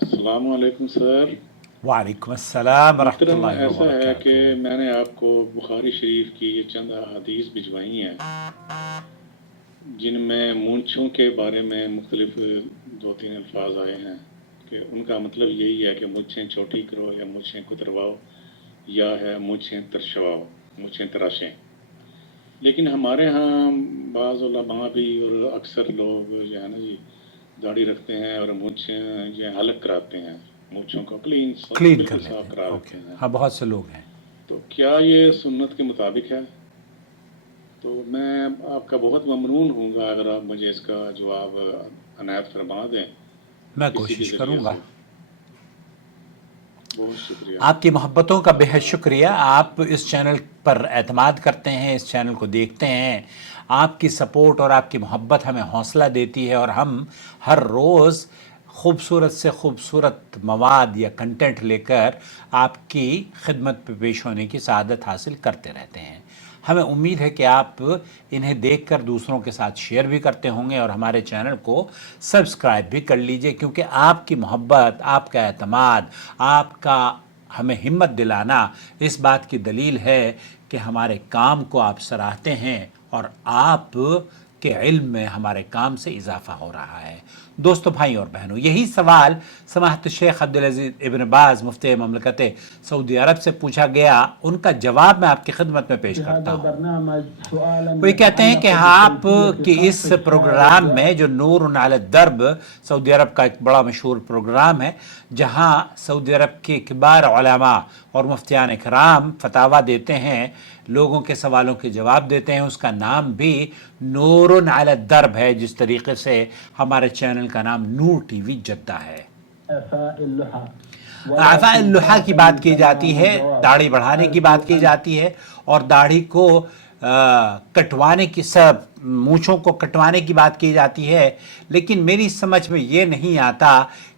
السلام علیکم سر۔ وعلیکم السلام ورحمۃ محترم، اللہ ایسا ہے کہ وبرکاتہ۔ میں نے آپ کو بخاری شریف کی یہ چند احادیث بھجوائی ہیں جن میں مونچھوں کے بارے میں مختلف 2-3 الفاظ آئے ہیں کہ ان کا مطلب یہی ہے کہ مونچھیں چھوٹی کرو یا مونچھیں کترواؤ یا ہے مونچھیں ترشواؤ، مونچھیں تراشیں۔ لیکن ہمارے ہاں بعض علماء بھی اور اکثر لوگ جو ہے نا جی داڑھی رکھتے ہیں اور مونچھیں جو ہے حلق کراتے ہیں، مونچھوں کو کلین کر بالکل لیتے صاف ہیں، کرا اوکے، لیتے ہیں۔ ہاں بہت سے لوگ ہیں۔ تو کیا یہ سنت کے مطابق ہے؟ تو میں آپ کا بہت ممنون ہوں گا اگر آپ مجھے اس کا جواب عنایت فرما دیں میں کسی بھی کوشش ذریعے کروں گا۔ سے۔ بہت شکریہ۔ آپ کی محبتوں کا بے حد شکریہ، آپ اس چینل پر اعتماد کرتے ہیں، اس چینل کو دیکھتے ہیں، آپ کی سپورٹ اور آپ کی محبت ہمیں حوصلہ دیتی ہے، اور ہم ہر روز خوبصورت سے خوبصورت مواد یا کنٹینٹ لے کر آپ کی خدمت پہ پیش ہونے کی سعادت حاصل کرتے رہتے ہیں۔ ہمیں امید ہے کہ آپ انہیں دیکھ کر دوسروں کے ساتھ شیئر بھی کرتے ہوں گے اور ہمارے چینل کو سبسکرائب بھی کر لیجئے، کیونکہ آپ کی محبت، آپ کا اعتماد، آپ کا ہمیں ہمت دلانا اس بات کی دلیل ہے کہ ہمارے کام کو آپ سراہتے ہیں اور آپ کے علم میں ہمارے کام سے اضافہ ہو رہا ہے۔ دوستو، بھائی اور بہنوں، یہی سوال سماحت شیخ عبدالعزیز ابن باز مفتی مملکت سعودی عرب سے پوچھا گیا، ان کا جواب میں آپ کی خدمت میں پیش کرتا ہوں۔ وہ یہ کہتے ہیں کہ آپ کی اس پروگرام میں جو نور علی الدرب، سعودی عرب کا ایک بڑا مشہور پروگرام ہے جہاں سعودی عرب کے کبار علماء اور مفتیان اکرام فتاویٰ دیتے ہیں، لوگوں کے سوالوں کے جواب دیتے ہیں، اس کا نام بھی نور علی الدرب ہے، جس طریقے سے ہمارے چینل کا نام نور ٹی وی جدہ ہے۔ اعفاء اللحا کی بات کی جاتی ہے، داڑھی بڑھانے کی بات کی جاتی ہے، اور داڑھی کو کٹوانے کی مونچھوں کو کٹوانے کی بات کی جاتی ہے، لیکن میری سمجھ میں یہ نہیں آتا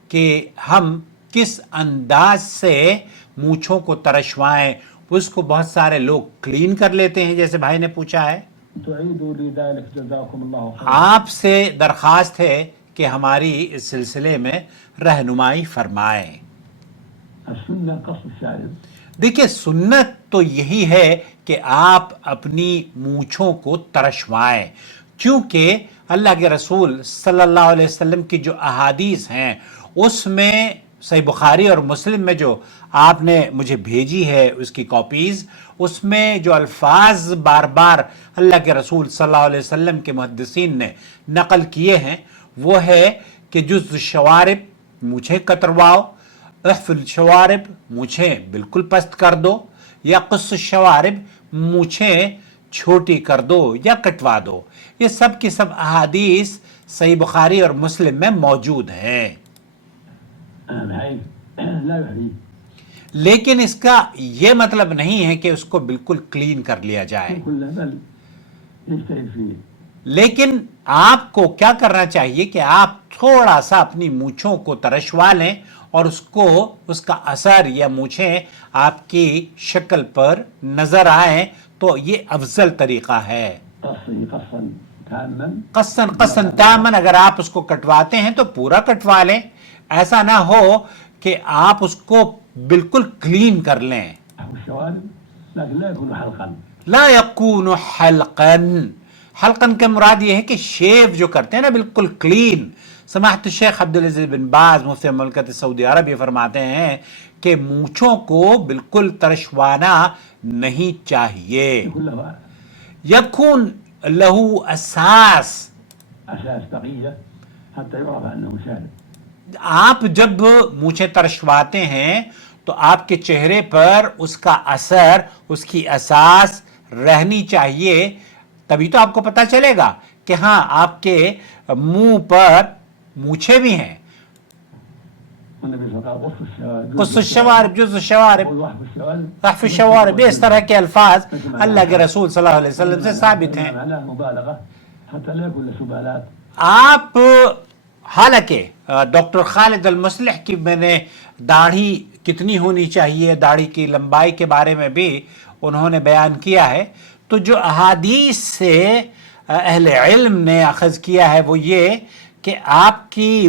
کہ ہم کس انداز سے مونچھوں کو ترشوائیں۔ اس کو بہت سارے لوگ کلین کر لیتے ہیں، جیسے بھائی نے پوچھا ہے۔ آپ سے درخواست ہے کہ ہماری اس سلسلے میں رہنمائی فرمائیں۔ دیکھیے، سنت تو یہی ہے کہ آپ اپنی مونچھوں کو ترشوائیں، کیونکہ اللہ کے رسول صلی اللہ علیہ وسلم کی جو احادیث ہیں اس میں صحیح بخاری اور مسلم میں جو آپ نے مجھے بھیجی ہے اس کی کاپیز، اس میں جو الفاظ بار بار اللہ کے رسول صلی اللہ علیہ وسلم کے محدثین نے نقل کیے ہیں وہ ہے کہ جز الشوارب، مونچھیں کترواؤ، احف الشوارب، مونچھیں بالکل پست کر دو، یا قص الشوارب، مونچھیں چھوٹی کر دو یا کٹوا دو۔ یہ سب کی سب احادیث صحیح بخاری اور مسلم میں موجود ہیں، لیکن اس کا یہ مطلب نہیں ہے کہ اس کو بالکل کلین کر لیا جائے۔ لیکن آپ کو کیا کرنا چاہیے کہ آپ تھوڑا سا اپنی مونچھوں کو ترشوا لیں اور اس کا اثر یا مونچھیں آپ کی شکل پر نظر آئیں، تو یہ افضل طریقہ ہے۔ قصن تامن، اگر آپ اس کو کٹواتے ہیں تو پورا کٹوا لیں، ایسا نہ ہو کہ آپ اس کو بالکل کلین کر لیں۔ لا یکون حلقا، حلقن کے مراد یہ ہے کہ شیو جو کرتے ہیں نا بالکل کلین۔ سماحت الشیخ عبدالعزیز بن باز مفتی مملکت سعودی عرب یہ فرماتے ہیں کہ مونچھوں کو بالکل ترشوانا نہیں چاہیے۔ یکون لہو اساس، آپ جب مونچھیں ترشواتے ہیں تو آپ کے چہرے پر اس کا اثر، اس کی اساس رہنی چاہیے، تبھی تو آپ کو پتہ چلے گا کہ ہاں آپ کے منہ پر مونچھیں بھی ہیں۔ قص الشوارب، جز الشوارب، احف الشوارب، اس طرح کے الفاظ اللہ کے رسول صلی اللہ علیہ وسلم سے ثابت ہیں۔ آپ حالانکہ ڈاکٹر خالد المصلح کی میں نے داڑھی کتنی ہونی چاہیے، داڑھی کی لمبائی کے بارے میں بھی انہوں نے بیان کیا ہے، تو جو احادیث سے اہل علم نے اخذ کیا ہے وہ یہ کہ آپ کی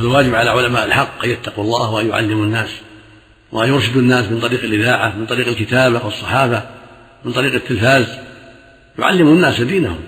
الواجب على علماء الحق أن يتقوا الله وأن يعلموا الناس وأن يرشدوا الناس من طريق الإذاعة، من طريق الكتابة والصحافة، من طريق التلفاز، يعلموا الناس دينهم.